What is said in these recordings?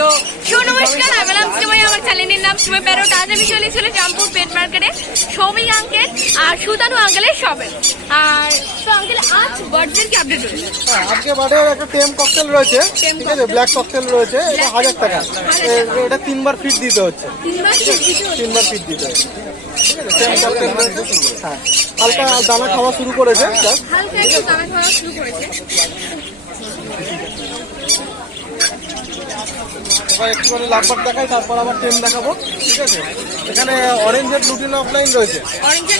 তো নমস্কার আমি নাম আমার চ্যানেলের নাম শ্রীময় প্যারোট আজ আমি চলে ছিল জামপুর পেট মার্কেটে। সৌমিক আঙ্কেল আর সুতানু আঙ্কেলের শপে আর তো আঙ্কেল আজ বার্থডে কি আপডেট রয়েছে আজকে বার্থডে একটা টেম ককটেল রয়েছে। ঠিক আছে ব্ল্যাক ককটেল রয়েছে। এটা হাজার টাকা। এটা তিনবার ফিট দিতে হচ্ছে। তিনবার কি দিতে হচ্ছে? তিনবার ফিট দিতে হচ্ছে। হ্যাঁ হালকা দানা খাওয়া শুরু করেছে। হালকা দামে খাওয়া শুরু করেছে। একটুখানি লাভবার দেখাই তারপর আবার টেম দেখাবো ঠিক আছে? এখানে অরেঞ্জের লুটিন অফলাইন রয়েছে।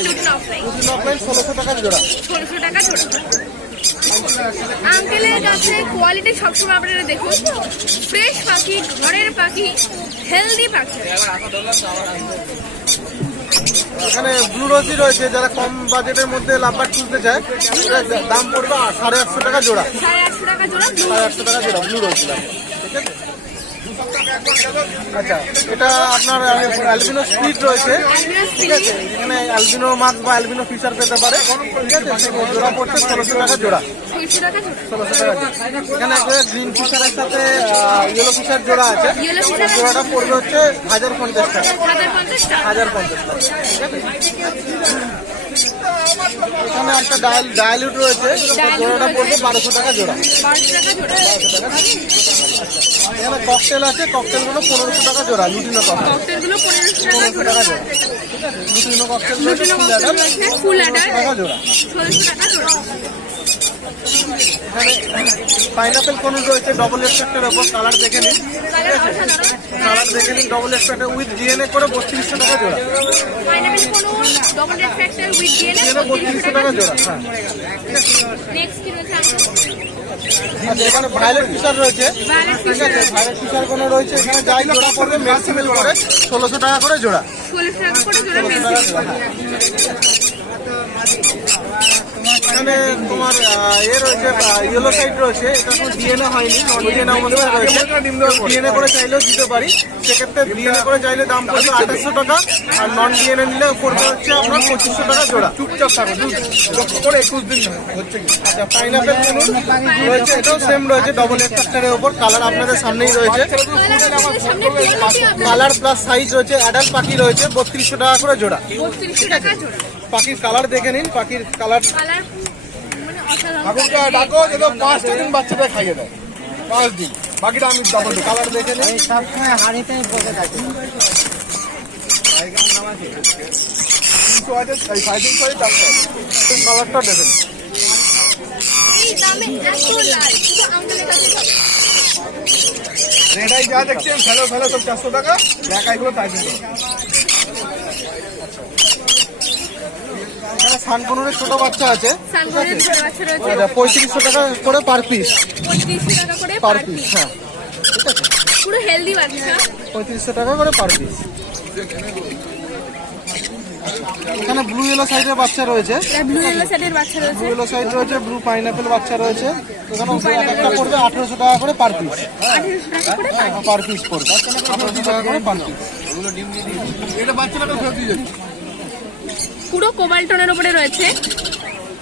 লুটিন অফলাইন লুটিন অফলাইন ষোলোশো টাকার জোড়া। ষোলোশো টাকা ছোট আঙ্কেলের কাছে কোয়ালিটি সবসময় আপনারা দেখুন। ফ্রেশ পাখি ঘরের পাখি হেলদি পাখি। এখানে ব্লু রোজি রয়েছে যারা কম বাজেটের মধ্যে লাভবার তুলতে চায় দাম পড়বে সাড়ে আটশো টাকা জোড়া। সাড়ে আটশো টাকা জোড়া সাড়ে আটশো টাকা জোড়া ব্লু রোজ ঠিক আছে আচ্ছা এটা আপনার অ্যালবিনো স্পিড রয়েছে। ঠিক আছে? এখানে অ্যালবিনো মাছ বা অ্যালবিনো ফিচার পেতে পারে। ঠিক আছে? জোড়া পড়ছে ষোলোশো টাকা জোড়া। ষোলোশো টাকা এখানে একটা গ্রিন ফিচারের সাথে ইয়েলো ফিচার জোড়া আছে। জোড়াটা পড়বে হচ্ছে হাজার পঞ্চাশ টাকা। হাজার পঞ্চাশ টাকা। ঠিক আছে এখানে একটা ডায়াল ডায়ালুট রয়েছে। জোড়াটা পড়বে বারোশো টাকা জোড়া। বারোশো টাকা জোড়া। এখানে ককটেল আছে ককটেলগুলো পনেরোশো টাকা জোড়া লুটিনো ককটেল ককটেলগুলো পনেরোশো টাকা জোড়া। Lutino cockatiel full cockatiel adult, রয়েছে ফুল অ্যাডার টাকা জোড়া। টাকা জোড়া। এখানে পাইনাপেল কোন রয়েছে ডবল এক্সট্রাক্টের ওপর কালার দেখে নিন কালার দেখে নিন ডবল এক্সট্রাক্টের উইথ ডিএনএ করে বত্রিশশো টাকা জোড়া। Double red factor with DNA বত্রিশশো টাকা জোড়া হ্যাঁ। নেক্সট কি রয়েছে আচ্ছা এখানে ভায়োলেট ফিশার রয়েছে। ঠিক আছে ভায়োলেট ফিশার কোনো রয়েছে এখানে যাই জোড়া পড়বে মেল ফিমেল করে ষোলোশো টাকা করে জোড়া। ষোলোশো টাকা করে জোড়া মেল এখানে তোমার আহ, এ রয়েছে ইয়েলো সাইড রয়েছে। এটা কোনো ডিএনএ হয়নি নন ডিএনএ অবস্থায় রয়েছে। ডিএনএ করে চাইলেও দিতে পারি। সেক্ষেত্রে ডিএনএ করে চাইলে দাম পড়বে আঠাশশো টাকা আর নন ডিএনএ নিলে পড়বে হচ্ছে আপনার পঁচিশশো টাকা জোড়া। চুপচাপ থাকো লক্ষ্য করে একুশ দিন হচ্ছে কি? আচ্ছা পাইনাপেল রয়েছে এটাও সেম রয়েছে ডবল এক্সট্রাক্টারের ওপর কালার আপনাদের সামনেই রয়েছে। কালার প্লাস সাইজ রয়েছে। অ্যাডাল্ট পাখি রয়েছে বত্রিশশো টাকা করে জোড়া। বত্রিশশো টাকা জোড়া। পাখির কালার দেখে নিন পাখির কালার। মানে ঠাকুরকে ডাকো যেন পাঁচটা দিন বাচ্চাটা খাইয়ে দেয়। পাঁচ দিন। বাকিটা আমি দিই। কালার দেখে নিন। সাড়ে তিনশো আছে চারশো কালারটা দেখে নিন। রেডাই যা দেখছেন ফেলো ফেলো সব চারশো টাকা। দেখাইগুলো তাই তিনশো এখানে সানকনুরের ছোট বাচ্চা আছে পঁয়ত্রিশশো টাকা করে পার পিস পঁয়ত্রিশশো টাকা করে পার পিস হ্যাঁ। ঠিক আছে? পুরো হেলদি বাচ্চা। পঁয়ত্রিশশো টাকা করে পার পিস এখানে ব্লু ইয়েলো সাইডের বাচ্চা রয়েছে। ব্লু ইয়েলো বাচ্চা রয়েছে। ব্লু ইয়েলো সাইড রয়েছে ব্লু পাইনাপেল বাচ্চা রয়েছে। এখানে একটা পড়বে আঠেরোশো টাকা করে পার পিস আঠেরোশো টাকা করে পার পিস। পড়বে। আঠেরোশো টাকা করে পার পিস এটা বাচ্চাটাকে ফেরত দিয়ে পুরো কোবাল্টনের উপরে রয়েছে।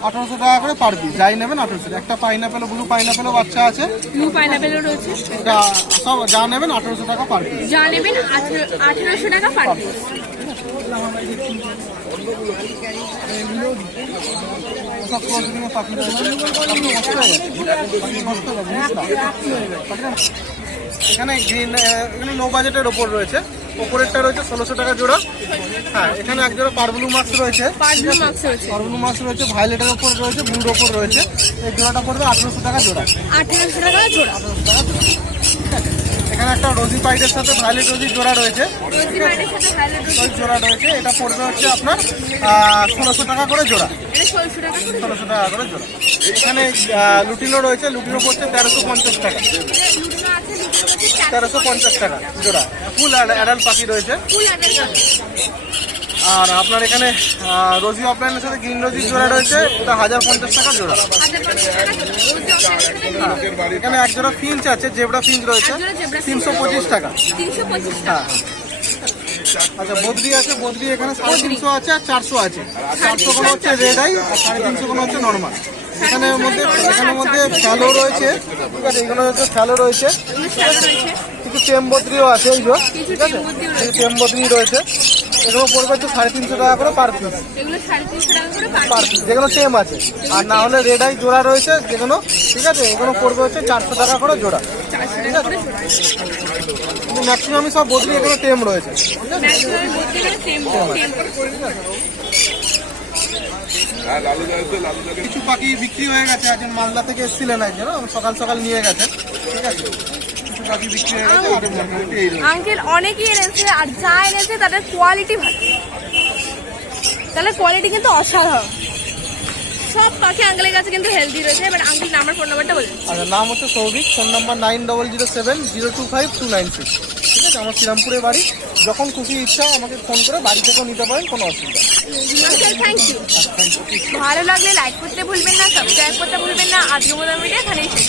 আঠারোশো টাকা করে পার পিস যাই নেবেন আঠারোশো। একটা পাইনাপেল ব্লু পাইনাপেলও বাচ্চা আছে। ব্লু পাইনাপেলও রয়েছে। এটা সব যা নেবেন আঠারোশো টাকা পার পিস যা নেবেন আঠেরোশো টাকা পার পিস এখানে গ্রিন এখানে নো বাজেটের ওপর রয়েছে। ওপরেরটা রয়েছে ষোলোশো টাকা জোড়া। হ্যাঁ এখানে এক জোড়া পারবলু মাছ রয়েছে। পারবলু মাছ রয়েছে। ভাইলেটের ওপর রয়েছে ব্লুর ওপর রয়েছে। এই জোড়াটা পড়বে আঠেরোশো টাকা জোড়া। আঠেরোশো টাকা জোড়া। এখানে একটা রোজি পাইডের সাথে ভাইলেট রোজির জোড়া রয়েছে। রোজি জোড়া রয়েছে এটা পড়বে হচ্ছে আপনার ষোলোশো টাকা করে জোড়া। ষোলোশো টাকা করে জোড়া। এখানে লুটিনো রয়েছে লুটিনো পড়ছে তেরোশো পঞ্চাশ টাকা। তেরোশো পঞ্চাশ টাকা জোড়া। ফুল অ্যাডাল্ট পাখি রয়েছে। আর আপনার এখানে রোজি অফলাইনের সাথে গ্রিন রোজির জোড়া রয়েছে। ওটা হাজার পঞ্চাশ টাকা জোড়া। রোজি হ্যাঁ, এখানে এক জোড়া ফিঞ্চ আছে জেবরা ফিঞ্চ রয়েছে। তিনশো পঁচিশ টাকা। হ্যাঁ আচ্ছা বদ্রি আছে বদ্রি এখানে সাড়ে তিনশো আছে আর চারশো আছে। চারশো কোনো হচ্ছে রেড আই আর সাড়ে তিনশো কোনো হচ্ছে নর্মাল এখানের মধ্যে এখানের মধ্যে ফ্যালো রয়েছে। ঠিক আছে এগুলো হচ্ছে ফ্যালো রয়েছে। এগুলো সাদা রয়েছে কিন্তু টেম বদ্রিও আছে এই যে। কিছু ঠিক আছে টেম্বুদ্রিও এই টেম বদ্রি রয়েছে। এগুলো পড়বে তো সাড়ে তিনশো টাকা করে পার পিস পার পিস যেগুলো টেম আছে। আর না হলে রেড আই জোড়া রয়েছে যেগুলো ঠিক আছে এগুলো পড়বে হচ্ছে চারশো টাকা করে জোড়া। করে কিন্তু ম্যাক্সিমামই সব বদলি এগুলো টেম রয়েছে। ঠিক আছে। কিছু পাখি বিক্রি হয়ে গেছে একজন মালদা থেকে এসেছিলেন একজন সকাল সকাল নিয়ে গেছে। ঠিক আছে? আঙ্কেল অনেকেই এনেছে আর যা এনেছে তাদের কোয়ালিটি ভালো। তাহলে কোয়ালিটি কিন্তু অসাধারণ। সব পাখি আঙ্কেলের কাছে কিন্তু হেলদি রয়েছে। এবার আঙ্কেল নাম্বার ফোন নাম্বারটা বলুন। আচ্ছা নাম হচ্ছে Souvik phone number nine double zero seven zero two five two nine six আমার শ্রীরামপুরে বাড়ি। যখন খুশি ইচ্ছা আমাকে ফোন করে বাড়ি থেকেও নিতে পারেন কোনো অসুবিধা থ্যাংক ইউ ভালো লাগলে লাইক করতে ভুলবেন না সাবস্ক্রাইব করতে ভুলবেন না আজকে ভিডিও এখানেই শেষ